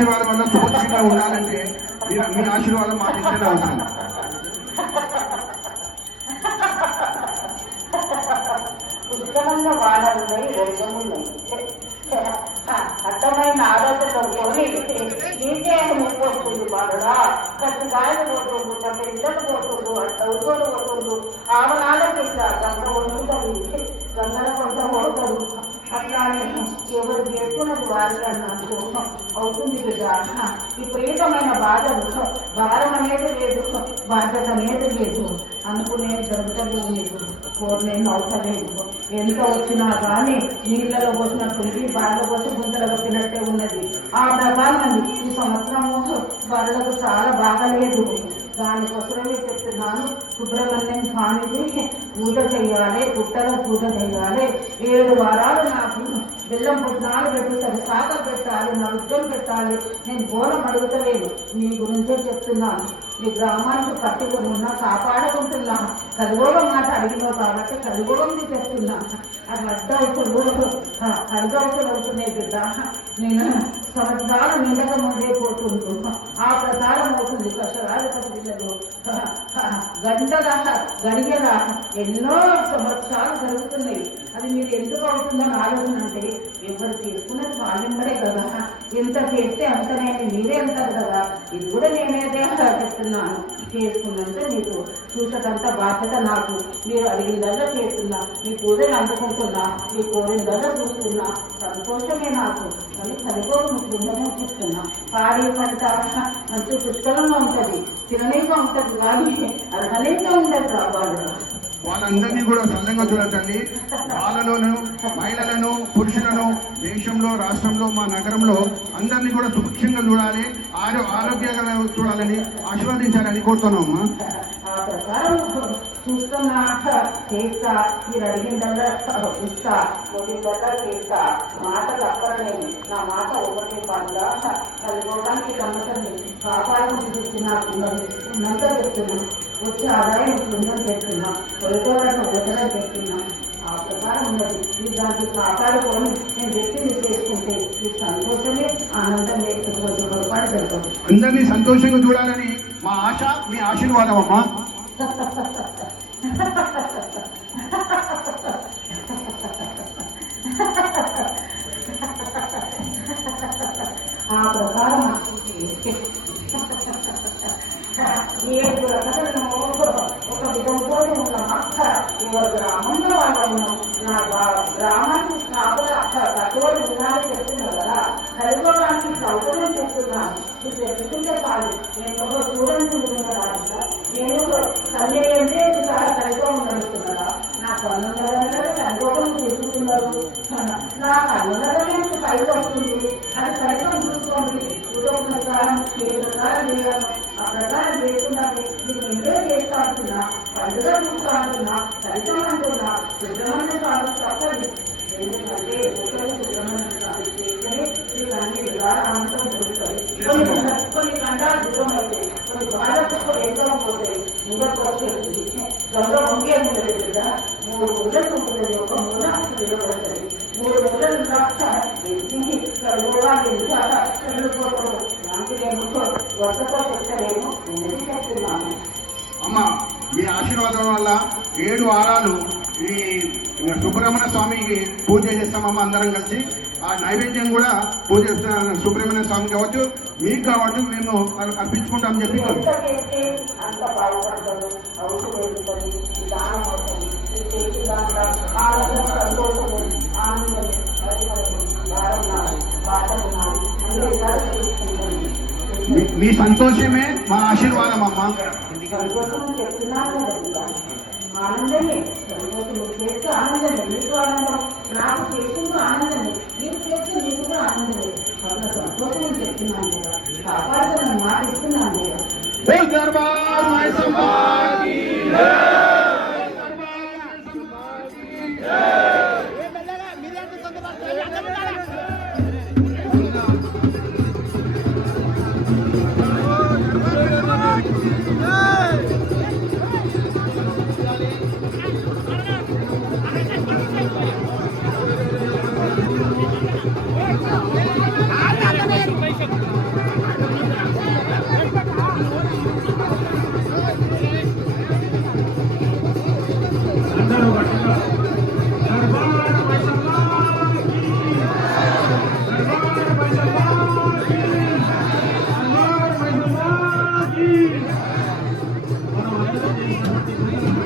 ఆశీర్వాదం వల్ల సుభిక్షంగా ఉండాలంటే మీ ఆశీర్వాదం మాకు ఇస్తేనే అవసరం. పుష్కలంగా వాడాలున్నాయి, రోగమున్నాయి, అర్థమైన ఆలోచనలోని నీకే నొప్పి వస్తుంది బాగా. ప్రతి గాయలు పోతుండ్రు, ప్రతి ఇళ్ళకు పోతుండ్రు, చదువుకోలు పోతుండ్రు, ఆవనాలకి ఇట్లా గంగ వండుతుంది, గంగల కొంత పోతారు. అట్లానే ఎవరు చేసుకున్నది వారికి అన్నట్టు అవుతుంది బిడ్డ. విపరీతమైన బాధలు, భారం అనేది లేదు, బాధ్యత అనేది లేదు, అనుకునే దొరకలేదు లేదు, కోరినేది అవసరం. ఎంత వచ్చినా కానీ నీళ్ళలో పోసినట్టుంది, బాగా పోసి గుంతలు పట్టినట్టే ఉన్నది. ఆ ప్రకారం ఈ సంవత్సరము వాళ్ళకు చాలా బాగలేదు. దానికోసమే చెప్తున్నాను, సుబ్రహ్మణ్యం స్వామికి పూజ చేయాలి, పుట్టలో పూజ చేయాలి. 7 వారాలు నాకు బెల్లం పుట్నాలు పెట్టుతారు, శాఖ పెట్టాలి, నృత్యం పెట్టాలి. నేను ఘోరం అడుగుతలేదు, మీ గురించే చెప్తున్నాను. ఈ గ్రామానికి పట్టుకున్న కాపాడుకుంటున్నాను. కలిగోగం మాట అడిగినావు కాబట్టి కలిగోగంది చెప్తున్నాను. అది అడ్డవసలు అవుతున్నాయి బిడ్డ. నేను సంవత్సరాలు నిండక ముందే పోతుంటూ ఆ ప్రకారం అవుతుంది. కష్టరాలు పిల్లలు గడిగేలా ఎన్నో సంవత్సరాలు జరుగుతున్నాయి. అది మీరు ఎందుకు అవుతుందని ఆలోచన అంటే ఎవరు చేసుకున్నది వాళ్ళెంబడే కదా. ఎంత చేస్తే అంతనే మీరే అంటారు కదా. ఇది కూడా నేనేదే చెప్తున్నాను. చేసుకున్నంత మీకు చూసేటంత బాధ్యత నాకు. మీరు అడిగిందల్లా చేస్తున్నా, మీ పూజలు అందుకుంటున్నా, మీ కోరినదల్లా చూస్తున్నా, సంతోషమే నాకు. కానీ చనిపోక మీకు ఉందని చెప్తున్నా. పాడి పంట మంచి పుష్కలంగా ఉంటుంది, తినలేక ఉంటుంది, కానీ అర్హలేక ఉండదు రావాలి. వాళ్ళందరినీ కూడా సొంతంగా చూడటండి. వాళ్ళలోను మహిళలను, పురుషులను, దేశంలో, రాష్ట్రంలో, మా నగరంలో అందరినీ కూడా సుభిక్షంగా చూడాలి, ఆరోగ్యంగా చూడాలని ఆశీర్వదించాలని కోరుతున్నామమ్మా. ఆ ప్రకారం చూస్తున్నా, చేస్తా, మీరు అడిగిందల్లా ఇస్తా, మొదటిదల్లా చేస్తా. మాటలు అక్కడలేము, నా మాట ఒకటి పనులా కలిగోడానికి గమ్మతని కాపాడమని చూస్తున్నా. ఉన్నంత చెప్తున్నాం, వచ్చే ఆదాయం ఉందని చెప్తున్నాం, కొడుకోవడానికి వదలని చెప్తున్నాం. ఆ ప్రకారం ఉన్నది. మీరు దాన్ని కాపాడుకొని నేను చెప్పింది చేసుకుంటే మీకు సంతోషమే, ఆనందం లేకపోతే పొరపాటు జరుగుతుంది. అందరినీ సంతోషంగా చూడాలని మా ఆశ, మీ ఆశీర్వాదం అమ్మా. ఆ ప్రకారం ఒక విధంతో ఉన్నాం. అక్కడ ఎవరు గ్రామంలో వాళ్ళు ఉన్నాం. నా గ్రామానికి నాకు తక్కువ విధాలు చెప్తున్నారు కదా, కలుసుకోవడానికి సౌకర్యం చెప్తున్నాను. మీరు చెప్పుకుంటే కాదు, నేను చూడండి ఉండడానికి నేను సంజయ్ అంటే కలుసుకోవడం నడుస్తున్నారా. నా కన్నులలో కనుకోవడం చేసుకున్నారు, నా కన్నులలోనే పైకి వస్తుంది. అది కలుసుకోవడం చూసుకోండి. చూడడం ప్రకారం ఏ ప్రకారం చేయాలి, ఆ ప్రకారం చేస్తున్నది. నేను ఎంజాయ్ చేస్తా అంటున్నా, పండుగ చూస్తా అంటున్నా, ఫలితం అంటున్నా. సుబ్రహ్మణ్య స్వామి తప్పది. ఎందుకంటే ఒకరు సుబ్రహ్మణ్య స్వామి చేస్తేనే మీకు అన్ని ద్వారా అంతం దొరుకుతాయి. కొన్ని కండాలు దూరం అవుతాయి, కొన్ని బాధకు ఎంతో పోతాయి. ముందకు వచ్చేస్తుంది గంగ వంగే ఉంటుంది కదా. 3 ముళ్ళకు ఉంటుంది, ఒక మూల నిలబడుతుంది. 3 ముళ్ళలు చదువుకోవడం దానికి నేను వర్షతో చెప్తలేము, ఉన్నది చెప్తున్నాను. అమ్మ, మీ ఆశీర్వాదం వల్ల 7 వారాలు ఈ సుబ్రహ్మణ్య స్వామికి పూజ చేస్తామమ్మ అందరం కలిసి. ఆ నైవేద్యం కూడా పూజ సుబ్రహ్మణ్య స్వామి కావచ్చు, మీకు కావచ్చు, మేము అర్పించుకుంటామని చెప్పి అంత బాగుపడతారు. మీ సంతోషమే మా ఆశీర్వాదం అమ్మ. సంతోషం చెప్తున్నాను కదా, ఆనందమే. సంతోషం చేస్తే ఆనందమే, మీకు ఆనందం, నాకు చేసింది ఆనందమే, మీకు చేస్తే మీకు కూడా ఆనందమే. అట్లా సంతోషం చెప్తున్నాను కదా, కాపాడుతున్న మాట ఇస్తున్నాను కదా. ధన్యవాదాలు.